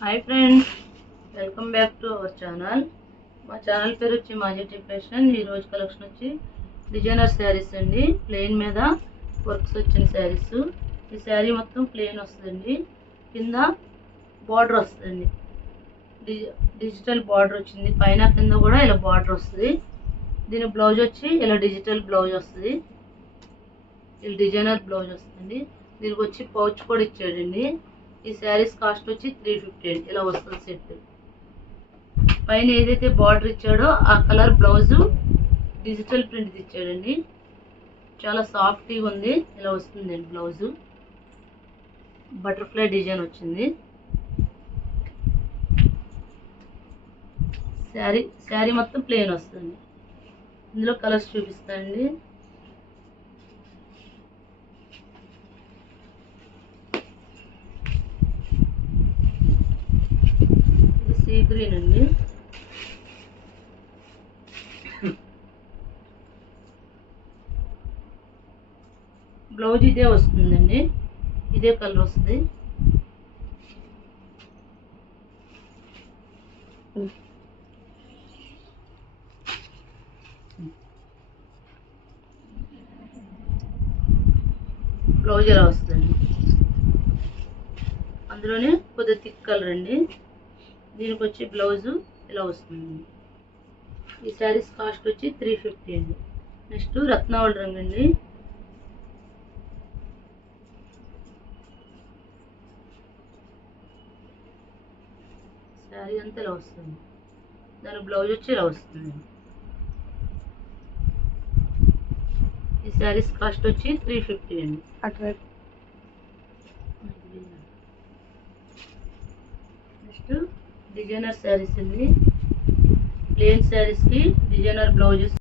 Hi friends, welcome back to our channel. మా channel పేరు వచ్చి మాజెటిక్ ఫ్యాషన్. ఈరోజు కలెక్షన్ వచ్చి డిజైనర్ శారీస్ అండి. ప్లెయిన్ మీద వర్క్స్ వచ్చిన శారీస్. ఈ శారీ మొత్తం ప్లెయిన్ వస్తుందండి. కింద బార్డర్ వస్తుందండి, డిజిటల్ బార్డర్ వచ్చింది. పైన కింద కూడా ఇలా బార్డర్ వస్తుంది. దీని బ్లౌజ్ వచ్చి ఇలా డిజిటల్ బ్లౌజ్ వస్తుంది. ఇది డిజైనర్ బ్లౌజ్ వస్తుంది. దీనికి వచ్చి పౌచ్ కూడా ఇచ్చాడండి. ఈ శారీస్ కాస్ట్ వచ్చి 350 అండి. ఇలా వస్తుంది సెట్. పైన ఏదైతే బార్డర్ ఇచ్చాడో ఆ కలర్ బ్లౌజు డిజిటల్ ప్రింట్ ఇచ్చాడండి. చాలా సాఫ్ట్గా ఉంది. ఇలా వస్తుందండి బ్లౌజు. బటర్ఫ్లై డిజైన్ వచ్చింది. శారీ మొత్తం ప్లెయిన్ వస్తుంది. ఇందులో కలర్స్ చూపిస్తానండి. సీ గ్రీన్ అండి. బ్లౌజ్ ఇదే వస్తుందండి, ఇదే కలర్ వస్తుంది. బ్లౌజ్ ఎలా వస్తుంది, అందులోనే కొద్దిగా థిక్ కలర్ అండి. దీనికి వచ్చి బ్లౌజు ఇలా వస్తుంది. ఈ శారీస్ కాస్ట్ వచ్చి 350 అండి. నెక్స్ట్ రత్నావళి రంగు అండి. శారీ అంతా ఇలా వస్తుంది. దాని బ్లౌజ్ వచ్చి ఇలా వస్తుంది. ఈ శారీస్ కాస్ట్ వచ్చి 350 అండి. నెక్స్ట్ డిజైనర్ శారీస్ అండి. ప్లెయిన్ శారీస్కి డిజైనర్ బ్లౌజెస్